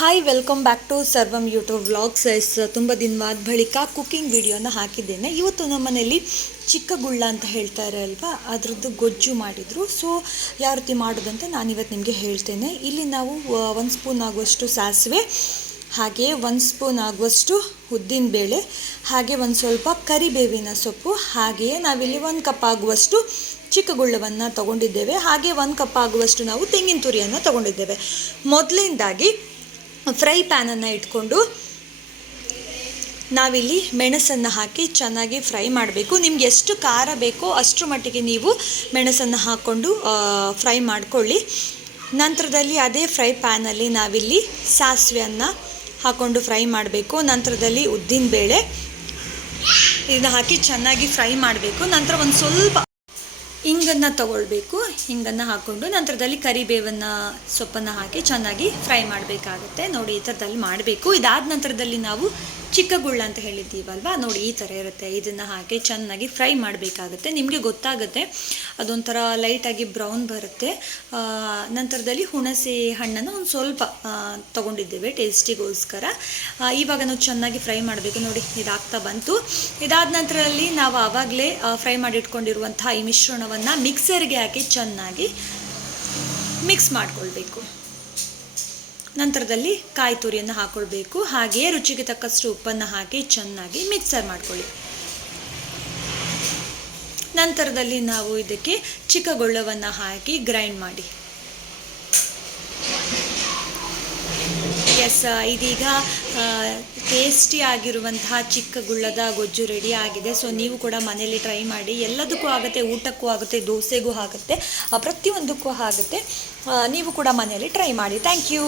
Hi welcome back to Sarvam YouTube vlogs yes ತುಂಬ ದಿನವಾದ ಬಳಿಕ ಕುಕ್ಕಿಂಗ್ ವಿಡಿಯೋನ ಹಾಕಿದ್ದೇನೆ. ಇವತ್ತು ನಮ್ಮ ಮನೆಯಲ್ಲಿ ಚಿಕ್ಕ ಗುಳ್ಳ ಅಂತ ಹೇಳ್ತಾರೆ ಅಲ್ವಾ ಅದರದ್ದು ಗೊಜ್ಜು ಮಾಡಿದರು. ಸೊ ಯಾವ ರೀತಿ ಮಾಡೋದಂತ ನಾನಿವತ್ತು ನಿಮಗೆ ಹೇಳ್ತೇನೆ. ಇಲ್ಲಿ ನಾವು ಒಂದು ಸ್ಪೂನ್ ಆಗುವಷ್ಟು ಸಾಸಿವೆ, ಹಾಗೆ ಒಂದು ಸ್ಪೂನ್ ಆಗುವಷ್ಟು ಉದ್ದಿನ ಬೇಳೆ, ಹಾಗೆ ಒಂದು ಸ್ವಲ್ಪ ಕರಿಬೇವಿನ ಸೊಪ್ಪು ಹಾಗೆಯೇ ನಾವಿಲ್ಲಿ ಒಂದು ಕಪ್ ಆಗುವಷ್ಟು ಚಿಕ್ಕ ಗುಳ್ಳವನ್ನು ತಗೊಂಡಿದ್ದೇವೆ. ಹಾಗೆ ಒಂದು ಕಪ್ ಆಗುವಷ್ಟು ನಾವು ತೆಂಗಿನ ತುರಿಯನ್ನು ತಗೊಂಡಿದ್ದೇವೆ. ಮೊದಲಿಂದಾಗಿ ಫ್ರೈ ಪ್ಯಾನನ್ನು ಇಟ್ಕೊಂಡು ನಾವಿಲ್ಲಿ ಮೆಣಸನ್ನು ಹಾಕಿ ಚೆನ್ನಾಗಿ ಫ್ರೈ ಮಾಡಬೇಕು. ನಿಮ್ಗೆ ಎಷ್ಟು ಖಾರ ಬೇಕೋ ಅಷ್ಟರ ಮಟ್ಟಿಗೆ ನೀವು ಮೆಣಸನ್ನು ಹಾಕ್ಕೊಂಡು ಫ್ರೈ ಮಾಡ್ಕೊಳ್ಳಿ. ನಂತರದಲ್ಲಿ ಅದೇ ಫ್ರೈ ಪ್ಯಾನಲ್ಲಿ ನಾವಿಲ್ಲಿ ಸಾಸಿವೆಯನ್ನು ಹಾಕ್ಕೊಂಡು ಫ್ರೈ ಮಾಡಬೇಕು. ನಂತರದಲ್ಲಿ ಉದ್ದಿನ ಬೇಳೆ ಇದನ್ನ ಹಾಕಿ ಚೆನ್ನಾಗಿ ಫ್ರೈ ಮಾಡಬೇಕು. ನಂತರ ಒಂದು ಸ್ವಲ್ಪ ಹಿಂಗನ್ನು ತಗೊಳ್ಬೇಕು. ಹಿಂಗನ್ನು ಹಾಕ್ಕೊಂಡು ನಂತರದಲ್ಲಿ ಕರಿಬೇವನ್ನು ಸೊಪ್ಪನ್ನು ಹಾಕಿ ಚೆನ್ನಾಗಿ ಫ್ರೈ ಮಾಡಬೇಕಾಗುತ್ತೆ. ನೋಡಿ ಈ ಥರದಲ್ಲಿ ಮಾಡಬೇಕು. ಇದಾದ ನಂತರದಲ್ಲಿ ನಾವು ಚಿಕ್ಕ ಗುಳ್ಳ ಅಂತ ಹೇಳಿದ್ದೀವಲ್ವಾ? ನೋಡಿ, ಈ ಥರ ಇರುತ್ತೆ. ಇದನ್ನು ಹಾಕಿ ಚೆನ್ನಾಗಿ ಫ್ರೈ ಮಾಡಬೇಕಾಗುತ್ತೆ. ನಿಮಗೆ ಗೊತ್ತಾಗುತ್ತೆ, ಅದೊಂಥರ ಲೈಟಾಗಿ ಬ್ರೌನ್ ಬರುತ್ತೆ. ನಂತರದಲ್ಲಿ ಹುಣಸೆ ಹಣ್ಣನ್ನು ಒಂದು ಸ್ವಲ್ಪ ತೊಗೊಂಡಿದ್ದೇವೆ ಟೇಸ್ಟಿಗೋಸ್ಕರ. ಇವಾಗ ನಾವು ಚೆನ್ನಾಗಿ ಫ್ರೈ ಮಾಡಬೇಕು. ನೋಡಿ, ಇದಾಗ್ತಾ ಬಂತು. ಇದಾದ ನಂತರದಲ್ಲಿ ನಾವು ಆವಾಗಲೇ ಫ್ರೈ ಮಾಡಿಟ್ಕೊಂಡಿರುವಂತಹ ಈ ಮಿಶ್ರಣವನ್ನು ಮಿಕ್ಸರ್ಗೆ ಹಾಕಿ ಚೆನ್ನಾಗಿ ಮಿಕ್ಸ್ ಮಾಡಿಕೊಳ್ಬೇಕು. ನಂತರದಲ್ಲಿ ಕಾಯಿ ತುರಿಯನ್ನು ಹಾಕ್ಕೊಳ್ಬೇಕು ಹಾಗೆಯೇ ರುಚಿಗೆ ತಕ್ಕಷ್ಟು ಉಪ್ಪನ್ನು ಹಾಕಿ ಚೆನ್ನಾಗಿ ಮಿಕ್ಸರ್ ಮಾಡ್ಕೊಳ್ಳಿ. ನಂತರದಲ್ಲಿ ನಾವು ಇದಕ್ಕೆ ಚಿಕ್ಕಗೊಳ್ಳವನ್ನು ಹಾಕಿ ಗ್ರೈಂಡ್ ಮಾಡಿ. ಎಸ್, ಇದೀಗ ಟೇಸ್ಟಿ ಆಗಿರುವಂತಹ ಚಿಕ್ಕ ಗುಳ್ಳದ ಗೊಜ್ಜು ರೆಡಿ ಆಗಿದೆ. ಸೊ ನೀವು ಕೂಡ ಮನೇಲಿ ಟ್ರೈ ಮಾಡಿ. ಎಲ್ಲದಕ್ಕೂ ಆಗುತ್ತೆ, ಊಟಕ್ಕೂ ಆಗುತ್ತೆ, ದೋಸೆಗೂ ಆಗುತ್ತೆ ಪ್ರತಿಯೊಂದಕ್ಕೂ ಆಗುತ್ತೆ. ನೀವು ಕೂಡ ಮನೆಯಲ್ಲಿ ಟ್ರೈ ಮಾಡಿ. Thank you